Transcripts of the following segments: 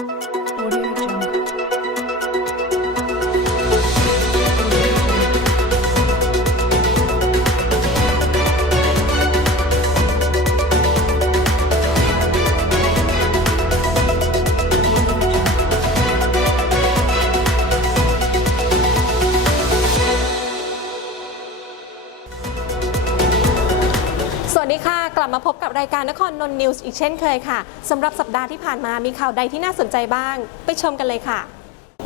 Thank you วัสดีค่ะ กลับมาพบกับรายการนครนนท์นิวส์อีกเช่นเคยค่ะสำหรับสัปดาห์ที่ผ่านมามีข่าวใดที่น่าสนใจบ้าง ไปชมกันเลยค่ะ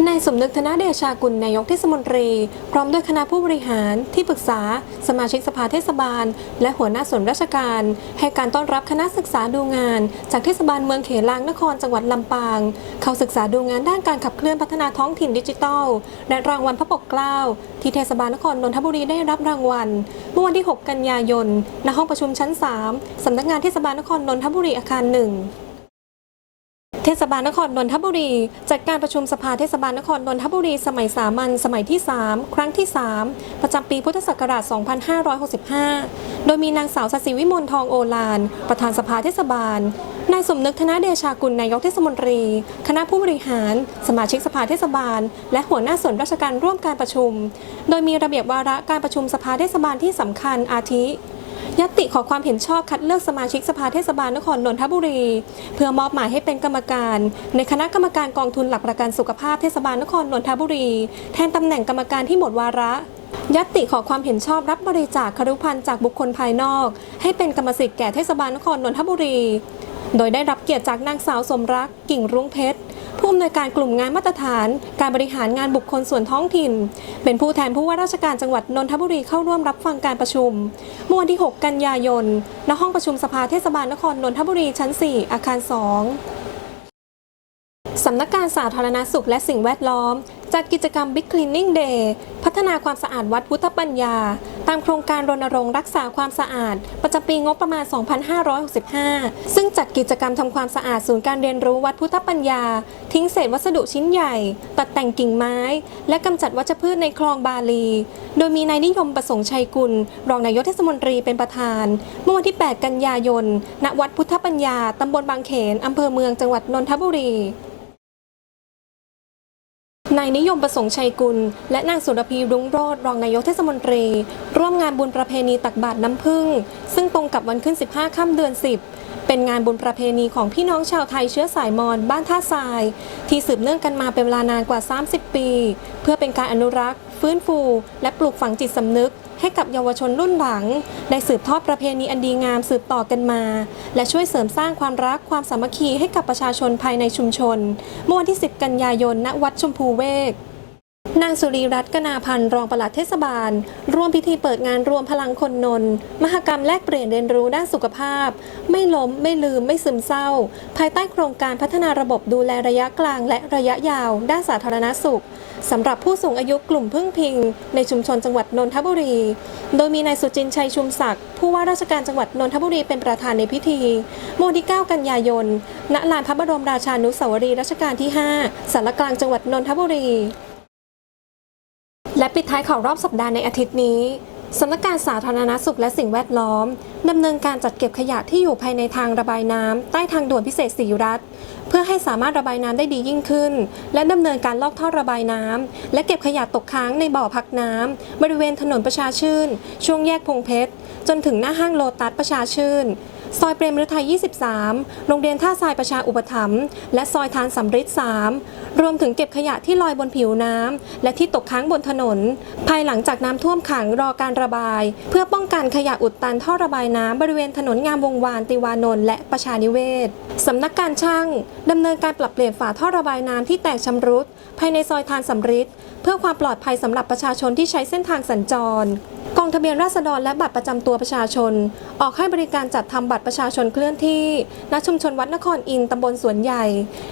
นายสมนึกธนเดชากุลนายกเทศมนตรี พร้อมด้วยคณะผู้บริหารที่ปรึกษา สมาชิกสภาเทศบาล และหัวหน้าส่วนราชการ ให้การต้อนรับคณะศึกษาดูงาน จากเทศบาลเมืองเขลางนครจังหวัดลำปาง เข้าศึกษาดูงานด้านการขับเคลื่อนพัฒนาท้องถิ่นดิจิทัล และรางวัลพระปกเกล้าที่เทศบาลนครนนทบุรีได้รับรางวัลเมื่อวันที่ 6 กันยายนณห้องประชุมชั้น 3สำนักงานเทศบาลนครนนทบุรีอาคารหนึ่ง เทศบาลนครนนทบุรี จัดการประชุมสภาเทศบาลนครนนทบุรี สมัยสามัญสมัยที่ 3 ครั้งที่ 3 ประจำปีพุทธศักราช 2565 โดยมีนางสาวสศิวิมลทองโอฬารประธานสภาเทศบาล นายสมนึกธนเดชากุลนายกเทศมนตรี คณะผู้บริหาร สมาชิกสภาเทศบาล และหัวหน้าส่วนราชการร่วมการประชุม โดยมีระเบียบวาระการประชุมสภาเทศบาลที่สำคัญอาทิ ยตติขอความเห็นชอบคัดเลือกสมาชิกสภาเทศบาลนครนนทบุรี เพื่อมอบหมายให้เป็นกรรมการ ในคณะกรรมการกองทุนหลักประกันสุขภาพเทศบาลนครนนทบุรี แทนตำแหน่งกรรมการที่หมดวาระยติขอความเห็นชอบรับบริจาคครุพันธ์จากบุคคลภายนอก ให้เป็นกรรมสิทธิ์แก่เทศบาลนครนนทบุรี โดยได้รับเกียรติจากนางสาวสมรักกิ่งรุ้งเพชร ผู้อำนวยการกลุ่มงานมาตรฐาน การบริหารงานบุคคลส่วนท้องถิ่น เป็นผู้แทนผู้ว่าราชการจังหวัดนนทบุรีเข้าร่วมรับฟังการประชุมเมื่อวันที่ 6 กันยายนณห้องประชุมสภาเทศบาลนครนนทบุรีชั้น 4 อาคาร 2ำนักการสาธารณสุขและสิ่งแวดล้อม จัดกิจกรรม Big Cleaning Day พัฒนาความสะอาดวัดพุทธปัญญา ตามโครงการรณรงค์รักษาความสะอาด ประจำปีงบประมาณ 2565 ซึ่งจัดกิจกรรมทำความสะอาดศูนย์การเรียนรู้วัดพุทธปัญญา ทิ้งเศษวัสดุชิ้นใหญ่ ตัดแต่งกิ่งไม้ และกำจัดวัชพืชในคลองบาลี โดยมีนายนิยมประสงค์ชัยกุล รองนายกเทศมนตรีเป็นประธาน เมื่อวันที่ 8 กันยายน ณ วัดพุทธปัญญาตำบลบางเขนอำเภอเมืองจังหวัดนนทบุรี นายนิยมประสงค์ชัยกุล และนางสุรพีรุ้งโรจน์รองนายกเทศมนตรี ร่วมงานบุญประเพณีตักบาตรน้ำผึ้งซึ่งตรงกับวันขึ้น 15 ค่ำเดือน 10 เป็นงานบุญประเพณีของพี่น้องชาวไทยเชื้อสายมอญบ้านท่าทราย ที่สืบเนื่องกันมาเป็นเวลานานกว่า 30 ปี เพื่อเป็นการอนุรักษ์ ฟื้นฟู และปลูกฝังจิตสำนึกให้กับเยาวชนรุ่นหลัง ได้สืบทอดประเพณีอันดีงามสืบต่อกันมา และช่วยเสริมสร้างความรักความสามัคคีให้กับประชาชนภายในชุมชนเมื่อวันที่ 10 กันยายนณวัดชมพูเวก นางสุรีรัตน์กนาพันธ์รองปลัดเทศบาล ร่วมพิธีเปิดงานรวมพลังคนนนท์มหกรรมแลกเปลี่ยนเรียนรู้ด้านสุขภาพ ไม่ล้มไม่ลืมไม่ซึมเศร้า ภายใต้โครงการพัฒนาระบบดูแลระยะกลางและระยะยาว ด้านสาธารณสุขสำหรับผู้สูงอายุกลุ่มพึ่งพิง ในชุมชนจังหวัดนนทบุรี โดยมีนายสุจินชัยชุมศักดิ์ผู้ว่าราชการจังหวัดนนทบุรีเป็นประธานในพิธีเมื่อวันที่9กันยายนณลานพระบรมราชานุสาวรีย์รัชกาลที่ 5สารกลางจังหวัดนนทบุรี และปิดท้ายข่ารอบสัปดาห์ในอาทิตย์นี้สำนักงานสาธารณสุขและสิ่งแวดล้อมดำเนินการจัดเก็บขยะที่อยู่ภายในทางระบายน้ำใต้ทางด่วนพิเศษสีรัฐ พื่อให้สามารถระบายน้ำได้ดียิ่งขึ้น และดำเนินการลอกท่อระบายน้ำและเก็บขยะตกค้างในบ่อพักน้ำบริเวณถนนประชาชื่น ช่วงแยกพงเพชร จนถึงหน้าห้างโลตัสประชาชื่น ซอยเปรมฤทัย 23 โรงเรียนท่าทรายประชาอุปถัมภ์และซอยทานสำริด3รวมถึงเก็บขยะที่ลอยบนผิวน้ำและที่ตกค้างบนถนน ภายหลังจากน้ำท่วมขังรอการระบาย เพื่อป้องกันขยะอุดตันท่อระบายน้ำบริเวณถนนงามวงวานติวานนท์และประชานิเวศสำนักการช่างดำเนินการปรับเปลี่ยนฝาท่อระบายน้ำที่แตกชำรุด ภายในซอยทานสำริดเพื่อความปลอดภัยสำหรับประชาชนที่ใช้เส้นทางสัญจร กองทะเบียนราษฎรและบัตรประจำตัวประชาชน ออกให้บริการจัดทำบัตรประชาชนเคลื่อนที่ณชุมชนวัดนครอินตำบลสวนใหญ่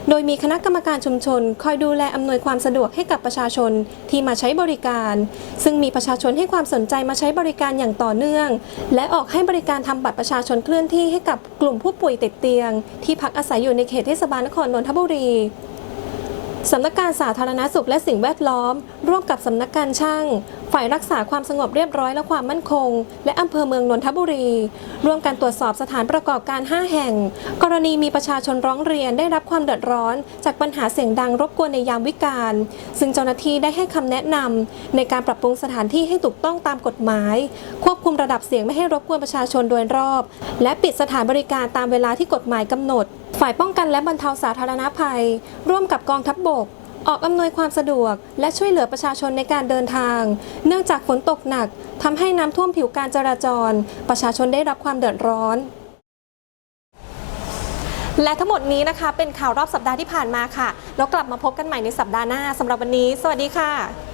โดยมีคณะกรรมการชุมชน คอยดูแลอำนวยความสะดวกให้กับประชาชนที่มาใช้บริการ ซึ่งมีประชาชนให้ความสนใจมาใช้บริการอย่างต่อเนื่อง และออกให้บริการทำบัตรประชาชนเคลื่อนที่ให้กับกลุ่มผู้ป่วยติดเตียง ที่พักอาศัยอยู่ในเขตเทศบาลนครนนทบุรีสำนักการสาธารณสุขและสิ่งแวดล้อม ร่วมกับสำนักการช่าง ฝ่ายรักษาความสงบเรียบร้อยและความมั่นคง และอำเภอเมืองนนทบุรี ร่วมกันตรวจสอบสถานประกอบการ 5 แห่ง กรณีมีประชาชนร้องเรียนได้รับความเดือดร้อน จากปัญหาเสียงดังรบกวนในยามวิกาลซึ่งเจ้าหน้าที่ได้ให้คำแนะนำในการปรับปรุงสถานที่ให้ถูกต้องตามกฎหมาย ควบคุมระดับเสียงไม่ให้รบกวนประชาชนโดยรอบ และปิดสถานบริการตามเวลาที่กฎหมายกำหนด ฝ่ายป้องกันและบรรเทาสาธารณภัย ร่วมกับกองทัพบบก ออกอำนวยความสะดวก และช่วยเหลือประชาชนในการเดินทาง เนื่องจากฝนตกหนักทำให้น้ำท่วมผิวการจราจร ประชาชนได้รับความเดือดร้อน และทั้งหมดนี้นะคะ เป็นข่าวรอบสัปดาห์ที่ผ่านมาค่ะ แล้วกลับมาพบกันใหม่ในสัปดาห์หน้าสำหรับวันนี้ สวัสดีค่ะ